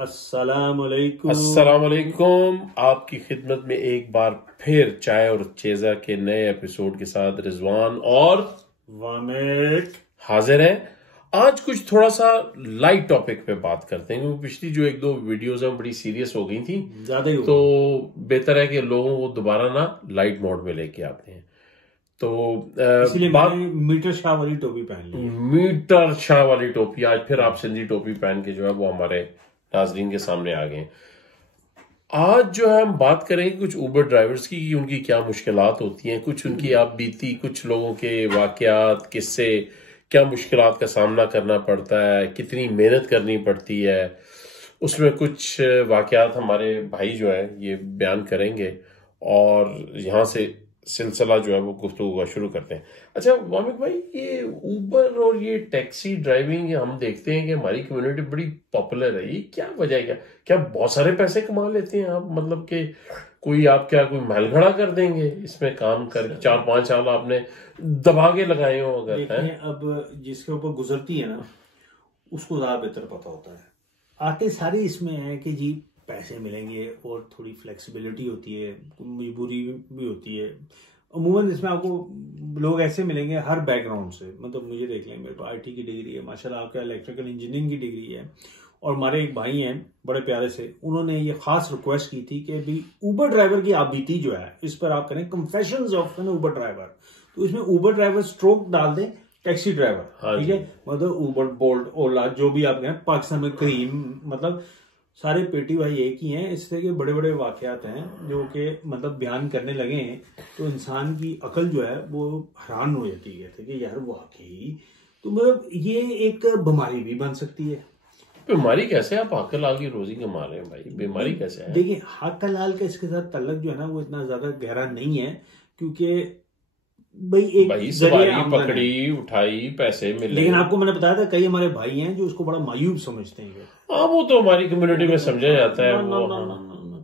अस्सलामुअलैकुम। आपकी खिदमत में एक बार फिर चाय और चेजा के नए एपिसोड के साथ रिजवान और वामिक हाजिर है। आज कुछ थोड़ा सा लाइट टॉपिक पे बात करते हैं, क्योंकि पिछली जो एक दो वीडियोस हैं बड़ी सीरियस हो गई थी, ज्यादा ही तो बेहतर है कि लोगों को दोबारा ना लाइट मोड में लेके आते हैं। तो इसलिए मैंने मीटर शाह वाली टोपी पहन ली। मीटर शाह वाली टोपी आज फिर आप सिंधी टोपी पहन के जो है वो हमारे नाजरीन के सामने आ गए। आज जो है हम बात करेंगे कुछ उबर ड्राइवर्स की कि उनकी क्या मुश्किलात होती हैं, कुछ उनकी आप बीती, कुछ लोगों के वाकयात, किस्से, क्या मुश्किलात का सामना करना पड़ता है, कितनी मेहनत करनी पड़ती है। उसमें कुछ वाकयात हमारे भाई जो है ये बयान करेंगे और यहाँ से सिलसिला जो है वो गुफ्तगू का शुरू करते हैं। अच्छा वामिक भाई, ये उबर और ये टैक्सी ड्राइविंग हम देखते हैं कि हमारी कम्युनिटी बड़ी पॉपुलर है, ये क्या वजह है? क्या बहुत सारे पैसे कमा लेते हैं आप? मतलब कि कोई आप क्या कोई महल खड़ा कर देंगे इसमें काम कर 4-5 साल आपने दबा के लगाए हो अगर है? अब जिसके ऊपर गुजरती है ना उसको ज्यादा बेहतर पता होता है। आते सारी इसमें है कि जी पैसे मिलेंगे और थोड़ी फ्लेक्सिबिलिटी होती है, मजबूरी भी होती है। अमूमन इसमें आपको लोग ऐसे मिलेंगे हर बैकग्राउंड से। मतलब मुझे देख लें, मेरे पास IT की डिग्री है, माशाल्लाह आपका इलेक्ट्रिकल इंजीनियरिंग की डिग्री है, और हमारे एक भाई हैं बड़े प्यारे से, उन्होंने ये खास रिक्वेस्ट की थी कि भाई उबर ड्राइवर की आप बीती जो है इस पर आप करें confessions of N Uber driver. तो इसमें उबर ड्राइवर स्ट्रोक डाल दें टैक्सी ड्राइवर, ठीक है? मतलब उबर, बोल्ट, ओला, जो भी आप कहें, पाकिस्तान में क्रीम, मतलब सारे पेटी भाई एक ही हैं। इस तरह के बड़े बड़े वाकयात हैं जो कि मतलब बयान करने लगे हैं तो इंसान की अकल जो है वो हैरान हो जाती है कि यार वाकई तो मतलब ये एक बीमारी भी बन सकती है। बीमारी कैसे? आप हक हलाल की रोजी कमा रहे हैं भाई, बीमारी कैसे है? देखिए, हक हलाल का इसके साथ तल्लक जो है ना वो इतना ज्यादा गहरा नहीं है, क्योंकि भाई सवारी पकड़ी, उठाई, पैसे मिले। लेकिन आपको मैंने बताया था कई हमारे भाई हैं जो उसको बड़ा मायूब समझते हैं। हाँ, वो तो हमारी कम्युनिटी में समझा जाता है।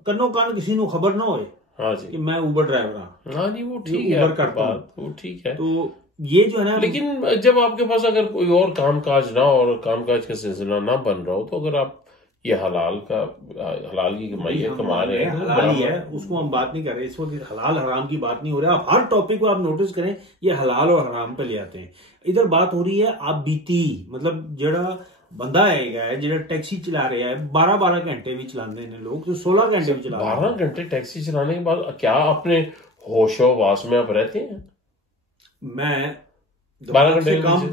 कन्नो कान किसी को खबर ना हो कि मैं उबर ड्राइवर हूँ। हाँ जी, वो ठीक है, बात वो ठीक है। तो ये जो है ना, लेकिन जब आपके पास अगर कोई और कामकाज ना हो और कामकाज का सिलसिला ना बन रहा हो, तो अगर आप ये हलाल की कमाई है, कमा रहे हैं, हलाल ही है, उसको हम बात नहीं कर रहे इस वक्त। हलाल हराम की बात नहीं हो रही। आप हर टॉपिक को आप नोटिस करें ये हलाल और हराम पे ले आते हैं। इधर बात हो रही है आप बीती, मतलब जड़ा बंदा आएगा जो टैक्सी चला रहा है 12-12 घंटे भी चलाते हैं लोग, तो 16 घंटे भी चला 12 घंटे टैक्सी चलाने के बाद क्या अपने होशोवास में आप रहते हैं? मैं 12 घंटे कम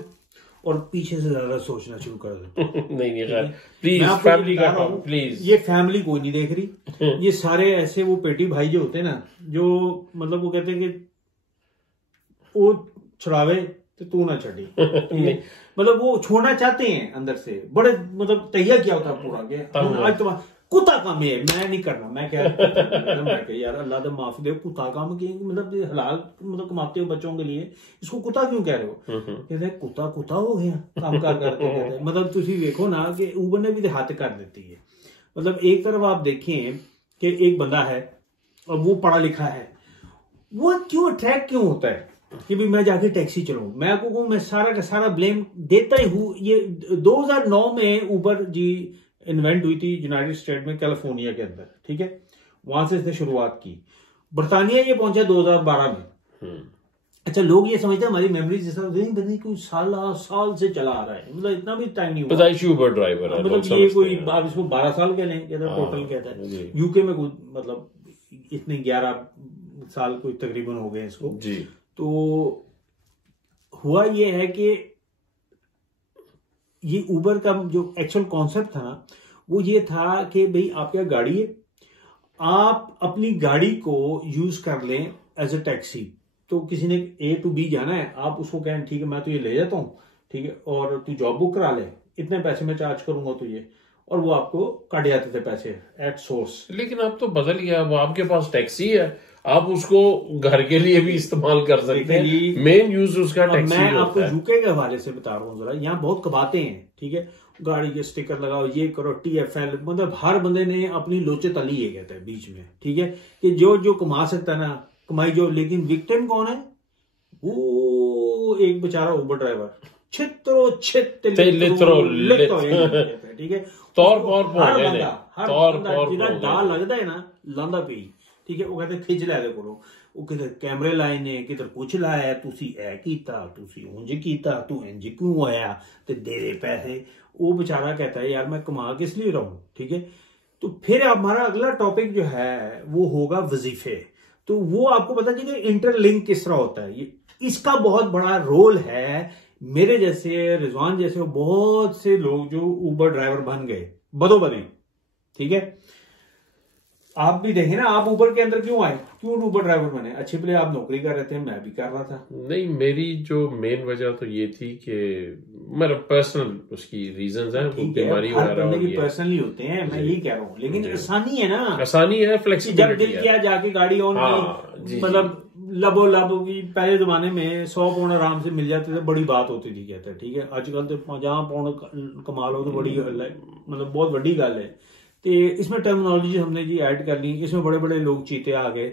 और पीछे से ज्यादा सोचना शुरू कर देता नहीं खैर, प्लीज फैमिली का काम, प्लीज। ये फैमिली कोई नहीं देख रही। ये सारे ऐसे वो पेटी भाई जो होते हैं ना, जो मतलब वो कहते हैं कि वो छुड़ावे तो तू ना छड़ी मतलब वो छोड़ना चाहते हैं अंदर से, बड़े मतलब तैयार किया होता पूरा। आज तो कुत्ता काम है, मैं नहीं करना। मैं कह रहा यार अल्लाह तो माफ दे, कुत्ता काम की मतलब हलाल मतलब कमाते हो बच्चों के लिए, इसको कुत्ता क्यों कह रहे हो? कहते कुत्ता कुत्ता हो गया काम कार करते। मतलब तुम देखो ना कि उबर ने भी हाथ कर देती है। मतलब एक तरफ आप देखें कि एक बंदा है और वो पढ़ा लिखा है, वो क्यों अट्रैक्ट क्यों होता है कि भी मैं जाके टैक्सी चलाऊं? मैं आपको कहूं, मैं सारा का सारा ब्लेम देता ही हूं। ये 2009 में उबर जी इन्वेंट हुई थी यूनाइटेड स्टेट में, कैलिफोर्निया के अंदर, ठीक है? वहां से इसने शुरुआत की। बर्तानिया ये पहुंचा 2012 में। अच्छा, लोग ये समझते हैं हमारी मेमोरी जैसा बंदी कोई साल से चला आ रहा है, मतलब इतना भी टाइम नहीं हुआ। उबर ड्राइवर है, मतलब ये कोई आप इसको 12 साल कह लें, टोटल कहता है। यूके में मतलब इतने 11 साल कोई तकरीबन हो गए इसको जी। तो हुआ ये है कि ये उबर का जो एक्चुअल कॉन्सेप्ट था ना, वो ये था कि भाई आपके गाड़ी है, आप अपनी गाड़ी को यूज कर लें एज ए टैक्सी। तो किसी ने A to B जाना है, आप उसको कहें ठीक है मैं तो ये ले जाता हूँ, ठीक है, और तू जॉब बुक करा ले, इतने पैसे में चार्ज करूंगा तुझे, और वो आपको काट जाते थे पैसे एट सोर्स। लेकिन अब तो बदल गया, अब आपके पास टैक्सी है, आप उसको घर के लिए भी इस्तेमाल कर सकते हैं। मेन यूज उसका टैक्सी मैं आपको यूके के हवाले से बता रहा हूँ जरा। यहाँ बहुत कमाते हैं, ठीक है, गाड़ी के स्टिकर लगाओ, ये करो, TFL, मतलब हर बंदे ने अपनी लोचे तली ये कहता है बीच में, ठीक है, कि जो कमा सकता है ना कमाई जो। लेकिन विक्टिम कौन है? वो एक बेचारा उबर ड्राइवर, छित्रो है, ठीक है। तौर पर हर पहुंचे बंदा, हर तौर बंदा पर जिन्हें पहुंचे। डा लगता है ना लांदा पे ही, ठीक है, वो कहते खिंच लै दे करो, वो किधर कैमरे लाए ने, किधर कुछ लाया, तुसी ए कीता, तुसी उंज कीता, तू इंज क्यों आया, ते दे दे पैसे। वो बेचारा कहता है यार मैं कमा किस लिए रहा हूं, ठीक है। तो फिर हमारा अगला टॉपिक जो है वो होगा वजीफे। तो वो आपको पता चलिए इंटरलिंक किस तरह होता है, ये इसका बहुत बड़ा रोल है। मेरे जैसे, रिजवान जैसे बहुत से लोग जो उबर ड्राइवर बन गए बदोबदी, ठीक है। आप भी देखें ना, आप ऊबर के अंदर क्यों आए, क्यों ऊबर ड्राइवर बने? अच्छे पहले आप नौकरी कर रहे थे, मैं भी कर रहा था। नहीं, मेरी जो मेन वजह तो ये थी कि मेरा पर्सनल उसकी रीजंस हैं, ठीक है, बीमारी हर वगैरह बंदे की होगी है। पर्सनली होते हैं, मैं यही कह रहा हूँ, लेकिन आसानी है ना, आसानी है, कि जब फ्लेक्सिबिलिटी दिल है। किया जाके गाड़ी ऑन हाँ, की, जी, मतलब लबो लब की। पहले जमाने में 100 पाउंड आराम से मिल जाते थे, बड़ी बात होती थी, कहते हैं, ठीक है। आजकल तो 50 पाउंड कमा लो तो बड़ी गल है, मतलब बहुत बड़ी गल है। तो इसमें टर्मिनोलॉजी हमने जी ऐड कर ली, इसमें बड़े बड़े लोग चीते आ गए।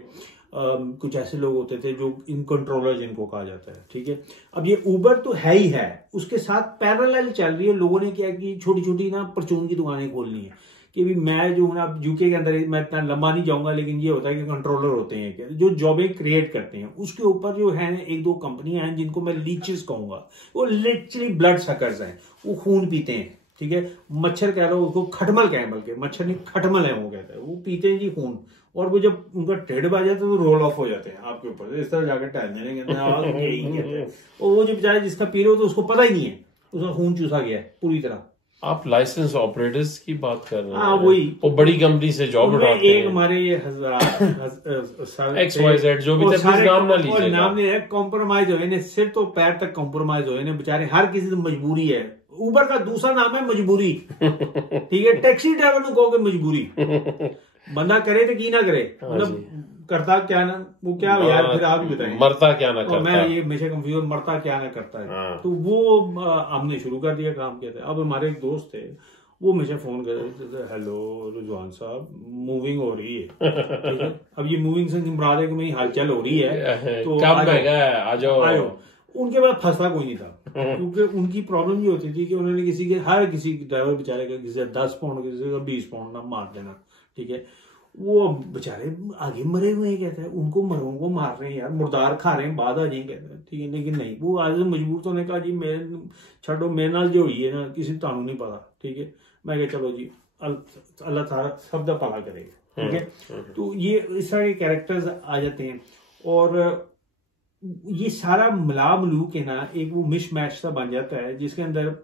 कुछ ऐसे लोग होते थे जो इन कंट्रोलर जिनको कहा जाता है, ठीक है। अब ये उबर तो है ही है, उसके साथ पैरेलल चल रही है। लोगों ने क्या कि छोटी छोटी ना परचून की दुकानें खोलनी है कि भी मैं जो हूं ना, यूके के अंदर मैं इतना लंबा नहीं जाऊंगा, लेकिन ये होता है कि कंट्रोलर होते हैं क्या जो जॉबें क्रिएट करते हैं, उसके ऊपर जो है एक दो कंपनियां हैं जिनको मैं लीचेस कहूंगा। वो लिटरली ब्लड सकर्स हैं, वो खून पीते हैं, ठीक है। मच्छर कह लो उसको, खटमल कहें, बल्कि मच्छर नहीं खटमल है, वो कहता है, वो पीते हैं जी खून। और वो जब उनका टेढ़ बा जाता है तो रोल ऑफ हो जाते हैं आपके ऊपर, इस तरह जाकर टहलने लगे कहते हैं। और वो जो बेचारे जिसका पी रहे हो तो उसको पता ही नहीं है उसका खून चूसा गया है पूरी तरह। आप लाइसेंस ऑपरेटर्स की बात कर रहे हैं? हाँ, वही। वो बड़ी कंपनी से जॉब उठाते एक हैं, हमारे ये XYZ जो भी थे, प्लीज नाम ना लीजिएगा। नाम नहीं है, कॉम्प्रोमाइज हुए ने, सिर तो पैर तक कॉम्प्रोमाइज हुए ने बेचारे। हर किसी की मजबूरी है। उबर का दूसरा नाम है मजबूरी, ठीक है। टैक्सी ड्राइवर को कहोगे मजबूरी, बंदा करे तो की ना करे, मतलब करता क्या ना, वो क्या यार, फिर आप ही बताएं, मरता क्या ना और करता। मैं ये हमेशा कंफ्यूज, मरता क्या ना करता है। तो वो हमने शुरू कर दिया काम किया था। अब हमारे एक दोस्त थे, वो हमेशा फोन कर रहे थे, हेलो रुजवान साहब, मूविंग हो रही है, ठीक है। अब ये मूविंग से मुराद है कि मेरी हलचल हो रही है, तो काम महंगा है, आ जाओ। उनके पास फंसता कोई नहीं था, क्योंकि उनकी प्रॉब्लम ये होती थी कि उन्होंने किसी के, हर किसी ड्राइवर बेचारे का, किसी 10 पाउंड, किसी का 20 पाउंड ना मार देना, ठीक है। वो बेचारे आगे मरे हुए हैं, कहते हैं, उनको मरों को मार रहे हैं यार, मुर्दार खा रहे हैं, बाद आ जाए, कहते हैं, ठीक है। लेकिन नहीं, वो आज मजबूर तो ने कहा जी मेरे छो मेरे नाल जो हुई है ना, किसी तानू नहीं पता, ठीक है। मैं कहा चलो जी, अल्लाह ताला सब दा भला करेगा, ठीक है। तो ये इस तरह के कैरेक्टर्स आ जाते हैं, और ये सारा मिला मिलू के ना एक वो मिश मैच सा बन जाता है, जिसके अंदर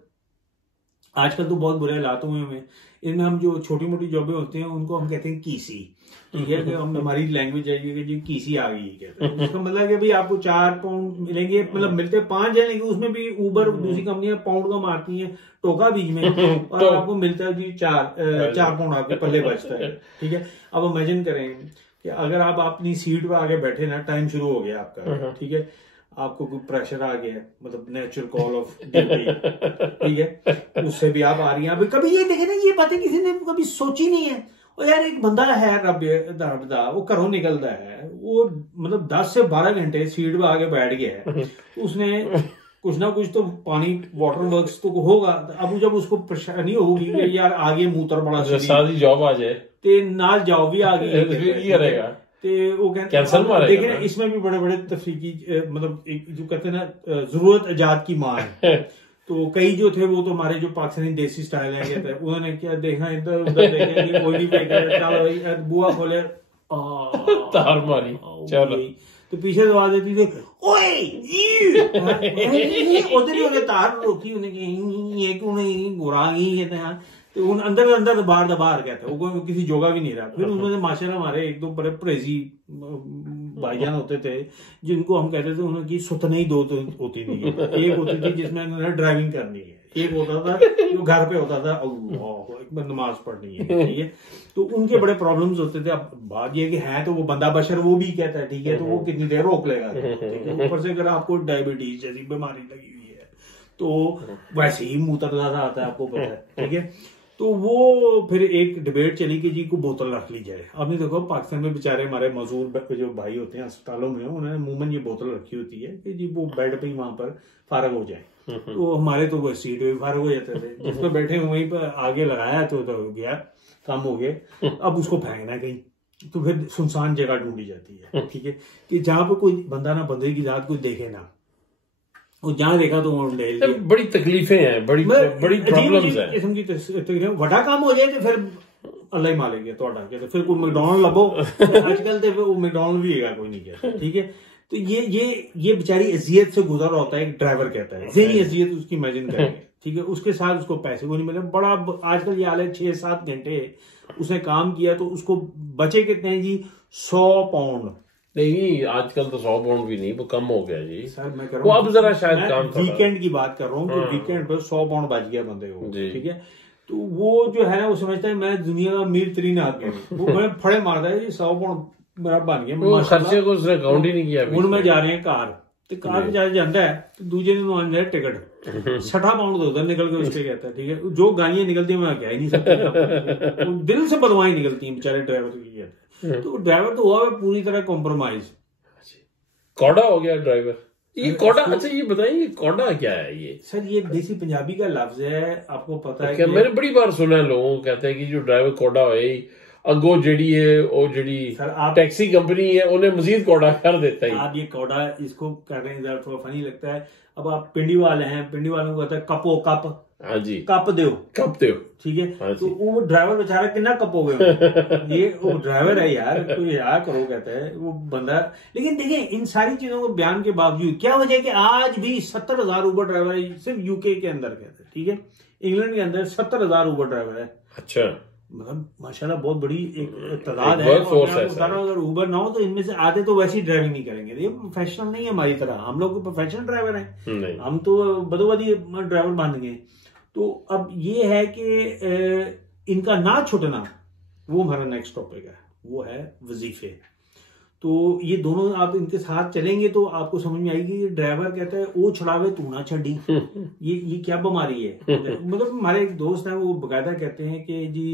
आजकल तो बहुत बुरे हालात हुए हैं। इनमें हम जो छोटी मोटी जॉबें होती हैं उनको हम कहते हैं कीसी, ठीक है। कि हम, हमारी लैंग्वेज है कि जी कीसी आ गई, कहते हैं। उसका मतलब है कि भाई आपको 4 पाउंड मिलेंगे, मतलब मिलते 5 है, लेकिन उसमें भी उबर दूसरी कंपनियां पाउंड का मारती हैं टोका बीच में, और आपको मिलता है जी 4 पाउंड आपके पल्ले बचता है, ठीक है। अब इमेजिन करें कि अगर आप अपनी सीट पर आगे बैठे ना, टाइम शुरू हो गया आपका, ठीक है, आपको कोई प्रेशर आ गया, मतलब नेचुरल कॉल ऑफ ड्यूटी, ठीक है, उससे भी आप आ रही हैं। अभी कभी ये देखे ना, ये बातें किसी ने कभी सोची नहीं है। और यार एक बंदा है रब दा, वो घरों निकलता है, वो मतलब 10 से 12 घंटे सीट पे आके बैठ गया है, उसने कुछ ना कुछ तो पानी वाटर वर्क्स तो होगा। अब जब उसको परेशानी होगी कि यार आगे मूत्र बड़ा सारी जॉब आ जाए, ते नाल जॉब भी आ गई, करेगा, वो कहते हैं देखें इसमें भी बड़े बड़े तफरीकी, मतलब एक जो कहते हैं ना, जरूरत इजाद की मार है। तो कई जो थे वो तो हमारे जो पाकिस्तानी देसी स्टाइल है, कहते हैं, उन्होंने क्या देखा, इधर उधर देखा कि कोई नहीं फेंका, चलो भाई बुआ खोले, तार मारी, चलो। तो पीछे से आवाज देती थी, ओए उधर ही उन्हें तार रोकी, उन्हें गुरागी, कहते हैं। तो उन अंदर अंदर बाहर कहते हैं, वो किसी जोगा भी नहीं रहा। फिर उसमें से माशाल्लाह हमारे एक दो बड़े परहेजी भाईजान होते थे, जिनको हम कहते थे उनकी सुतने ही 2 तो होती नहीं है। एक होती थी जिसमें उन्होंने ड्राइविंग करनी है, एक होता था जो घर पे होता था नमाज पढ़नी है, ठीक है। तो उनके बड़े प्रॉब्लम्स होते थे। अब बात यह कि है तो वो बंदा बशर, वो भी कहता है, ठीक है, तो वो कितनी देर रोक लेगा, ठीक है। ऊपर से अगर आपको डायबिटीज जैसी बीमारी लगी हुई है तो वैसे ही मूत्र ज्यादा आता है, आपको पता है, ठीक है। तो वो फिर एक डिबेट चली कि जी को बोतल रख ली जाए। आपने देखो पाकिस्तान में बेचारे हमारे मजदूर जो भाई होते हैं अस्पतालों में, उन्होंने मुंह में ये बोतल रखी होती है कि जी वो बेड पे ही वहां पर फारग हो जाए, तो हमारे तो वो सीट पे फारग हो जाते थे, जिस पे बैठे वहीं पर आगे लगाया तो गया, काम हो गया। अब उसको फेंकना कहीं, तो फिर सुनसान जगह ढूंढी जाती है, ठीक है, कि जहां पे कोई बंदा ना, बंदे की जात कोई देखे ना, वो जहां देखा तो वहां डेल दिया। बड़ी तकलीफें हैं, बड़ी प्रॉब्लम्स हैं किस्म की वड़ा काम हो जाए तो फिर अल्लाह ही मालेगा तो फिर कोई मैकडॉनल्ड लबो आजकल तो वो मैकडॉनल्ड भी है कोई नहीं कहता, ठीक है। तो ये बेचारी अजियत से गुजर रहा होता है, एक ड्राइवर कहता है, ज़हनी अजियत उसकी इमेजिन करेंगे, ठीक है। उसके साथ उसको पैसे को नहीं मिले, बड़ा आजकल ये हाल है, 6-7 घंटे उसने काम किया तो उसको बचे कितने हैं जी, 100 पाउंड। नहीं, आजकल तो 100 पाउंड भी नहीं, वो कम हो गया जी सर। मैं कर रहा हूँ अब जरा शायद काम वीकेंड की बात कर रहा हूँ, तो वीकेंड पर 100 पाउंड बच गया बंदे को, ठीक है। तो वो जो है ना, वो समझता है मैं दुनिया का अमीर तरीन आदमी हूँ, वो मैं फड़े मारता है जी, 100 पाउंड मेरा बन गया, खर्चे को उसने काउंट ही नहीं किया। हूं मैं जा रहे हैं कार ਤੇ ਕਾਰ ਤੇ ਜਾ ਜਾਂਦਾ है तो दूजे दिन आ जाए टिकट 60 पाउंड तो उधर निकल के उसके कहता है, ठीक है। जो गालियां निकलती है मैं कह ही नहीं सकता, दिल से बदवाएं निकलती हैं बेचारे ड्राइवर की कहते हैं। तो ड्राइवर तो हुआ है पूरी तरह कॉम्प्रोमाइज, कौड़ा हो गया ड्राइवर। ये कौड़ा, अच्छा ये बताइए ये कौड़ा क्या है? ये सर ये देसी पंजाबी का लफ्ज है, आपको पता है? मैंने बड़ी बार सुना है, लोगों को कहते हैं कि जो ड्राइवर कौड़ा है अगो जड़ी है वो जड़ी टैक्सी कंपनी है उन्हें मजीद कौड़ा कर देता है। आप ये कौड़ा इसको कर रहे हैं, थोड़ा फनी लगता है। अब आप पिंडी वाले हैं, पिंडी वालों को कहता है कपो कप, हाँ जी, कप दो, ठीक है। हाँ, तो वो ड्राइवर बेचारा कितना कप हो गया ये वो ड्राइवर है यार, तो यार करो कहता है वो बंदा। लेकिन देखिए इन सारी चीजों को बयान के बावजूद क्या वजह है कि आज भी 70,000 ऊबर ड्राइवर सिर्फ यूके के अंदर कहते हैं, ठीक है। इंग्लैंड के अंदर 70,000 ऊबर ड्राइवर है। अच्छा, मतलब माशाल्लाह बहुत बड़ी एक तादाद है। अगर ऊबर ना हो तो इनमें से आधे तो वैसी ड्राइविंग नहीं करेंगे, ये प्रोफेशनल नहीं है हमारी तरह, हम लोग प्रोफेशनल ड्राइवर हैं, हम तो बदोबदी ड्राइवर बन गए। तो अब ये है कि इनका ना छूटना वो हमारा नेक्स्ट टॉपिक है, वो है वजीफे। तो ये दोनों आप इनके साथ चलेंगे तो आपको समझ में आएगी। ड्राइवर कहता है ओ छुड़ावे तू ना छड़ी, ये क्या बीमारी है। मतलब हमारे एक दोस्त हैं वो बकायदा कहते हैं कि जी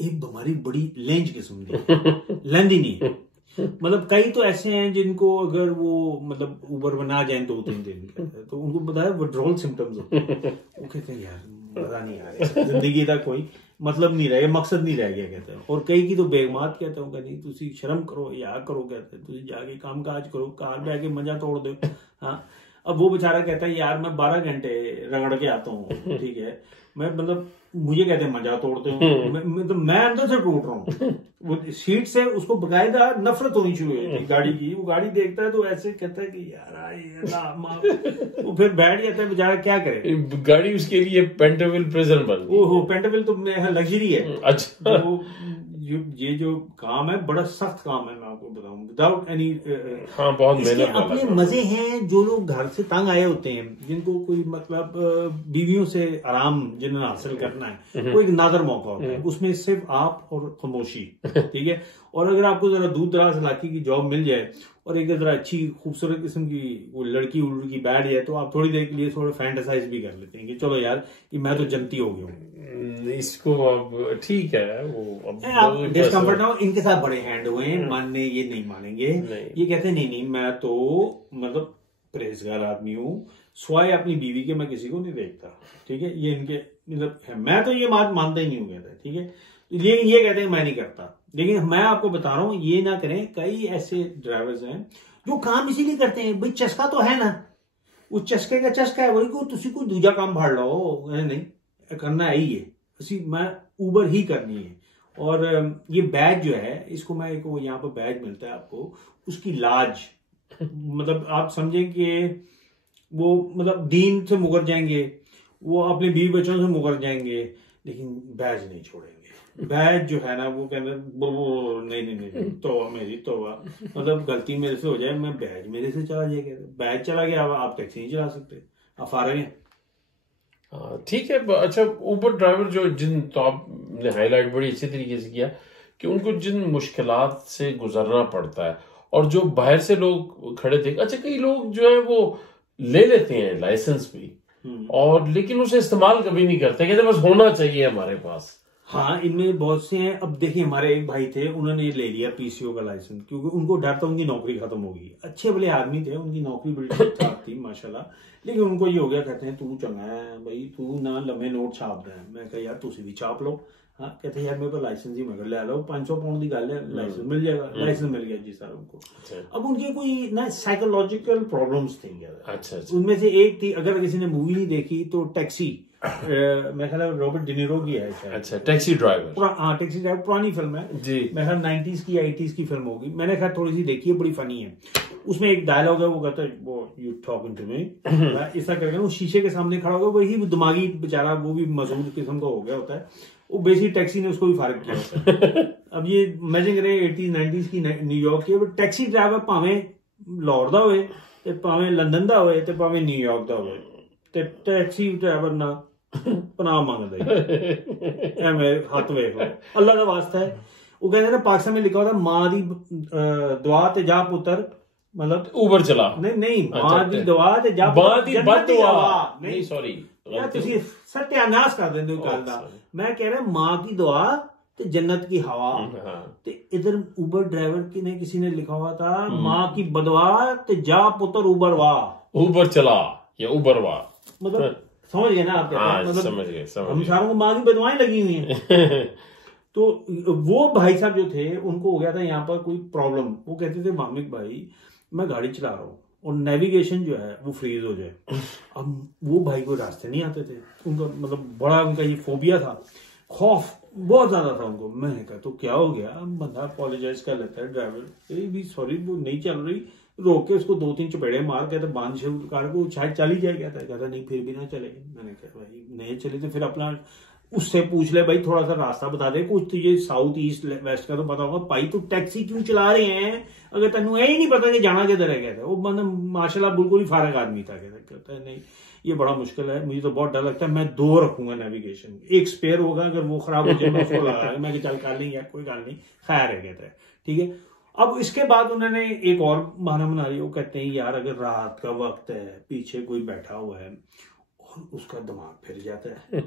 एक बीमारी बड़ी लेंज किस्म की, लेंदी नहीं। मतलब कई तो ऐसे हैं जिनको अगर वो मतलब ऊबर बना जाए 2-3 दिन तो उनको बताया विड्रॉल सिम्टम्स होते हैं, वो कहते हैं यार मजा नहीं आ रहा, जिंदगी का कोई मतलब नहीं रह गया, मकसद नहीं रह गया कहते हैं। और कई की तो बेगमात कहते हैं नहीं तुसी शर्म करो या करो कहते हैं, तुसी जाके काम काज करो, कार में आके मजा तोड़ दो। हाँ, अब वो बेचारा कहता है यार मैं 12 घंटे रगड़ के आता हूँ, ठीक है, मैं मतलब मुझे कहते हैं मजा तोड़ते हूँ, मैं अंदर से टूट रहा हूँ। वो सीट से उसको बकायदा नफरत होनी शुरू हुई गाड़ी की। वो गाड़ी देखता है तो ऐसे कहता है कि यार वो फिर बैठ जाता है बेचारा, क्या करे। गाड़ी उसके लिए पेंटाविल प्रिजन बन गई। ओहो, पेंटाविल तो लग्जरी है। अच्छा, तो ये जो काम है बड़ा सख्त काम है, मैं आपको बताऊं, विदाउट एनी। हाँ, बहुत मेहनत वाला अपने मजे हैं। जो लोग घर से तंग आए होते हैं, जिनको कोई मतलब बीवियों से आराम जिन्हें हासिल करना है, वो एक नादर मौका होता है, उसमें सिर्फ आप और खामोशी, ठीक है। और अगर आपको जरा दूर दराज इलाके की जॉब मिल जाए और एक जरा अच्छी खूबसूरत किस्म की वो लड़की उड़की बैठ जाए तो आप थोड़ी देर के लिए थोड़ा फैंटेसाइज भी कर लेते हैं कि चलो यार कि मैं तो जनती हो गया हूँ। इसको अब ठीक है, वो अब डिस्कम्फर्ट ना हो। इनके साथ बड़े हैंड हुए हैं, मानने ये नहीं मानेंगे, ये कहते हैं नहीं मैं तो मतलब परहेजगार आदमी हूँ, स्वाय अपनी बीवी के मैं किसी को नहीं देखता, ठीक है। ये इनके मतलब मैं तो ये बात मानता ही नहीं हूँ कहता है, ठीक है। ये कहते हैं मैं नहीं करता। लेकिन मैं आपको बता रहा हूं ये ना करें। कई ऐसे ड्राइवर्स हैं जो काम इसीलिए करते हैं भाई चस्का तो है ना, वो चस्के का चस्का है, वही को तुसी कोई दूजा काम भाड़ लो, नहीं करना है ही है, मैं ऊबर ही करनी है। और ये बैज जो है इसको मैं एक वो यहाँ पर बैज मिलता है आपको, उसकी लाज मतलब आप समझे कि वो मतलब दीन से मुकर जाएंगे, वो अपने बीवी बच्चों से मुकर जाएंगे, लेकिन बैज नहीं छोड़ेंगे। बैज जो है ना वो कहते नहीं तौबा मेरी तौबा, मतलब गलती मेरे से हो जाए मैं बैज मेरे से चला जाएगा, बैज चला गया आप टैक्सी नहीं चला सकते, आप आ रहे हैं। ठीक है। अच्छा, ऊबर ड्राइवर जो जिन तो आपने हाईलाइट बड़ी अच्छी तरीके से किया कि उनको जिन मुश्किलात से गुजरना पड़ता है और जो बाहर से लोग खड़े थे। अच्छा, कई लोग जो है वो ले लेते हैं लाइसेंस भी और लेकिन उसे इस्तेमाल कभी नहीं करते, कहते बस होना चाहिए हमारे पास। हाँ, इनमें बहुत से हैं। अब देखिए, हमारे एक भाई थे, उन्होंने ले लिया पीसीओ का लाइसेंस, क्योंकि उनको डर था उनकी नौकरी खत्म होगी। अच्छे भले आदमी थे, उनकी नौकरी बड़ी ठीक ठाक थी माशाल्लाह, लेकिन उनको ये हो गया, कहते हैं तू चंगा है भाई, तू ना लंबे नोट छाप रहा है। मैं कहा यार तुसी भी छाप लो। हाँ, कहते यार मेरे को लाइसेंस ही, मैं ले लो, 500 पाउंड की गल है, लाइसेंस मिल जाएगा। लाइसेंस मिल गया जी सर उनको। अब उनकी कोई ना साइकोलॉजिकल प्रॉब्लम्स थी। अच्छा। उनमें से एक थी, अगर किसी ने मूवी नहीं देखी तो टैक्सी, मैं ख्याल रॉबर्ट डिनीरो की है शायद। अच्छा, टैक्सी ड्राइवर। हाँ, टैक्सी ड्राइवर पुरानी फिल्म है जी, मैं ख्याल 90s की 80s की फिल्म होगी। मैंने खैर थोड़ी सी देखी है, बड़ी फनी है। उसमें एक डायलॉग है, वो कहता है वो यू टॉकिंग टू मी, ऐसा करके वो शीशे के सामने खड़ा होगा, वही दिमागी बेचारा, वो भी मजबूत किस्म का हो गया होता है। वो बेसिक टैक्सी ने उसको भी फारिग किया होता है। अब ये इमेजिन करें 80s 90s की न्यूयॉर्क की, टैक्सी ड्राइवर भावें लाहौर दा होए ते भावें लंदन दा होए ते भावें न्यूयॉर्क दा होए, ते टैक्सी ड्राइवर ना पनाह मंगदा है। मेरे हाथ वेख लो, अल्लाह का वास्ता है। वो कहते हैं पाकिस्तान में लिखा होता है मां दी दुआ ते जा पुत्र, मतलब उबर चला। नहीं, मां दी दुआ ते जा नहीं, सॉरी यार तुसी सत्यानाश कर देंदे हो गल दा। मैं कह रहा मां की दुआ ते जन्नत की हवा। ते इधर उबर ड्राइवर ने किसी ने लिखा हुआ था मां की बदवा ते जा पुत्र उबर वाह, उबर चला या उबर वाह, मतलब समझ गए ना आप? मतलब समझ गए। हम सारों को मां की बदवाएं लगी हुई हैं। तो वो भाई साहब जो थे, उनको हो गया था यहाँ पर कोई प्रॉब्लम। वो कहते थे मामिक भाई मैं गाड़ी चला रहा हूँ और नेविगेशन जो है वो फ्रीज हो जाए। अब वो भाई को रास्ते नहीं आते थे, उनका मतलब बड़ा उनका ये फोबिया था, खौफ बहुत ज्यादा था उनको। मैंने कहा तो क्या हो गया? बंदा अपोलोजाइज कर लेता है ड्राइवर, भी सॉरी वो नहीं चल रही, रोक के उसको 2-3 चपेड़े मार, कहते बांध कार को शायद चल ही जाए। कहता नहीं फिर भी ना चलेगी। मैंने कहा भाई नहीं चले तो फिर अपना उससे पूछ ले भाई, थोड़ा सा रास्ता बता दे कुछ, तुझे साउथ ईस्ट वेस्ट का तो पता होगा भाई, तू टैक्सी क्यों चला रहे हैं अगर तेन यही नहीं पता कि जाना किधर है। कहता है वो बंदा माशाल्लाह बिल्कुल ही फारग आदमी था। कहता है नहीं ये बड़ा मुश्किल है, मुझे तो बहुत डर लगता है, मैं 2 रखूंगा नेविगेशन, एक स्पेयर होगा, अगर वो खराब हो जाए मैं उसको लगा, मैं चल कर लेंगे कोई गल नहीं, खैर है। कहता है ठीक है। अब इसके बाद उन्होंने एक और बहाना बना लिया। वो कहते हैं यार अगर रात का वक्त है, पीछे कोई बैठा हुआ है और उसका दिमाग फिर जाता है,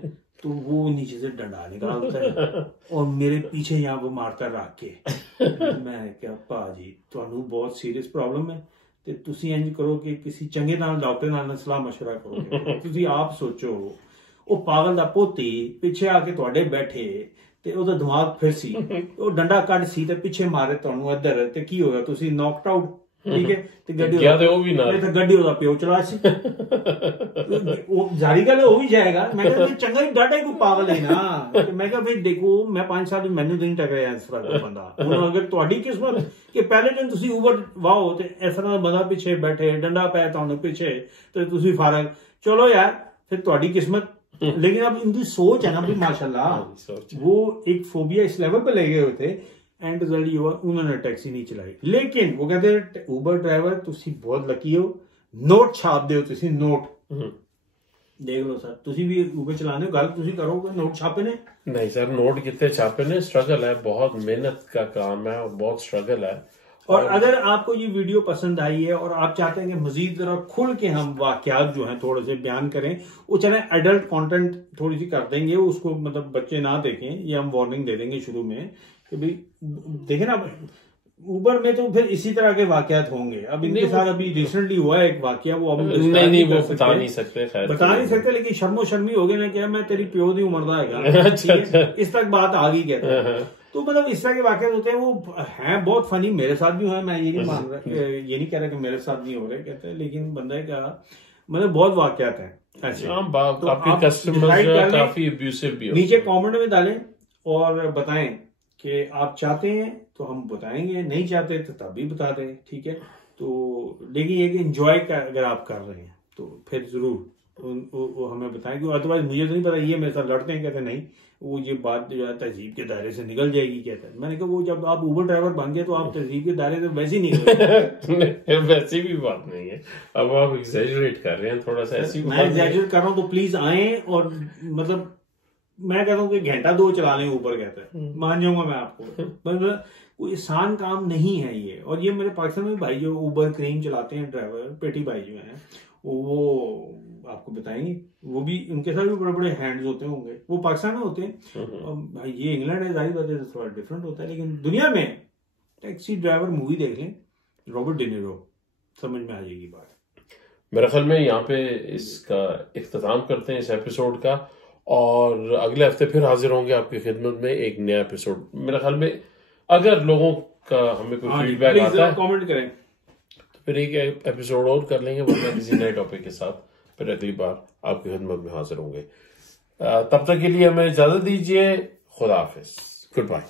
तो वो नीचे से डंडा निकालता है और मेरे पीछे यहाँ वो मारकर रख के। मैं क्या भाजी तुहानू बहुत सीरियस प्रॉब्लम है, ते तुसी इंज करो कि किसी चंगे नाल डॉक्टर नाल सलाह मशवरा करो। तुसी आप सोचो वो पागल दा पोती पिछे आके तुहाडे बैठे ते ओदा दिमाग फिर सी, वो डंडा कट सी ते पिछे मारे तुहानू इधर, ते की होगा? तुसी नॉकड आउट। ठीक है, ते गड्डी गड्डी ओदा प्यो चला सी, जारी गल हो भी जाएगा। मैं कहता चंगा ही डाटा को पागल है ना। मैं कहा भाई देखो मैं 5 साल मैनू नहीं टकराया इस तरह का बंदा। हुण अगर तुहाडी किस्मत कि पहले दिन तुसी उबर वाओ ते इस तरह दा बंदा पिछे बैठे, डंडा पै तुहानू पिछे, ते तुसी फारग, चलो यार फिर तुहाडी किस्मत। लेकिन अब इनकी सोच है ना भी माशाल्लाह, वो एक फोबिया इस लेवल पे ले गए हुए थे, एंड रिजल्ट ये हुआ उन्होंने टैक्सी नहीं चलाई। लेकिन वो कहते उबर ड्राइवर तुसी बहुत लकी हो, नोट छाप दे तुसी, नोट देख लो सर, तुसी भी उबर चलाने गल तुसी करोगे, नोट छापे ने? नहीं सर, नोट कितने छापे ने, स्ट्रगल है, बहुत मेहनत का काम है और बहुत स्ट्रगल है। और अगर आपको ये वीडियो पसंद आई है और आप चाहते हैं कि मजीद जरा खुल के हम वाकयात जो हैं थोड़े से बयान करें, वो चले एडल्ट कंटेंट थोड़ी सी कर देंगे, उसको मतलब बच्चे ना देखें, ये हम वार्निंग दे देंगे शुरू में कि भाई देखे ना उबर में तो फिर इसी तरह के वाकयात होंगे। अब इनके साथ अभी रिसेंटली हुआ है एक वाकया, वो अब नहीं वो बता नहीं सकते, लेकिन शर्मो शर्मी हो गए ना, क्या मैं तेरी प्यो दी उम्र दा है। अच्छा। इस तक बात आ गई कहते हैं। तो मतलब इस तरह के वाकयात होते हैं, वो हैं बहुत फनी, मेरे साथ भी हुआ, मैं ये नहीं मान रहा, ये नहीं कह रहा कि मेरे साथ नहीं हो रहे कहते हैं, लेकिन बंदा क्या मतलब बहुत वाकयात हैं ऐसे। तो काफी अब्यूसिव भी नीचे कमेंट में डालें और बताएं कि आप चाहते हैं तो हम बताएंगे, नहीं चाहते तो तब भी बता दें, ठीक है। तो लेकिन ये कि एंजॉय अगर आप कर रहे हैं तो फिर जरूर वो हमें बताएं, क्योंकि अदरवाइज मुझे तो नहीं पता, ये मेरे साथ लड़ते हैं, कहते नहीं वो ये बात जो है तहजीब के दायरे से निकल जाएगी कहते हैं। मैंने कहा वो जब आप उबर ड्राइवर बन गए तो आप तहजीब के दायरे से वैसे ही निकल वैसी भी बात नहीं है, अब आप एग्जैजरेट कर रहे हैं थोड़ा सा। ऐसी मैं एग्जैजरेट कर रहा हूँ तो प्लीज आए, और मतलब मैं कहता हूँ कि घंटा 2 चला लें ऊपर, कहता है मान जाऊंगा मैं आपको। मतलब कोई आसान काम नहीं है ये। और ये मेरे पाकिस्तान में भाई जो उबर क्रीम चलाते हैं ड्राइवर पेटी भाई जो हैं, वो आपको बताएंगे। वो भी उनके साथ भी बड़े बड़े हैंड्स होते होंगे, वो पाकिस्तान में होते हैं, ये इंग्लैंड है, जाहिर बात है थोड़ा डिफरेंट होता है। लेकिन दुनिया में टैक्सी ड्राइवर मूवी देख लें, रॉबर्ट डिनीरो, समझ में आ जाएगी बात। मेरे ख्याल में यहाँ पे इसका इख्तिताम करते हैं इस एपिसोड का, और अगले हफ्ते फिर हाजिर होंगे आपकी खिदमत में एक नया एपिसोड। मेरे ख्याल में अगर लोगों का हमें कोई फीडबैक आता है कमेंट करें तो फिर एक एपिसोड और कर लेंगे, वरना किसी नए टॉपिक के साथ फिर अगली बार आपकी खिदमत में हाजिर होंगे। तब तक के लिए हमें इजाजत दीजिए। खुदा हाफिज, गुड बाय।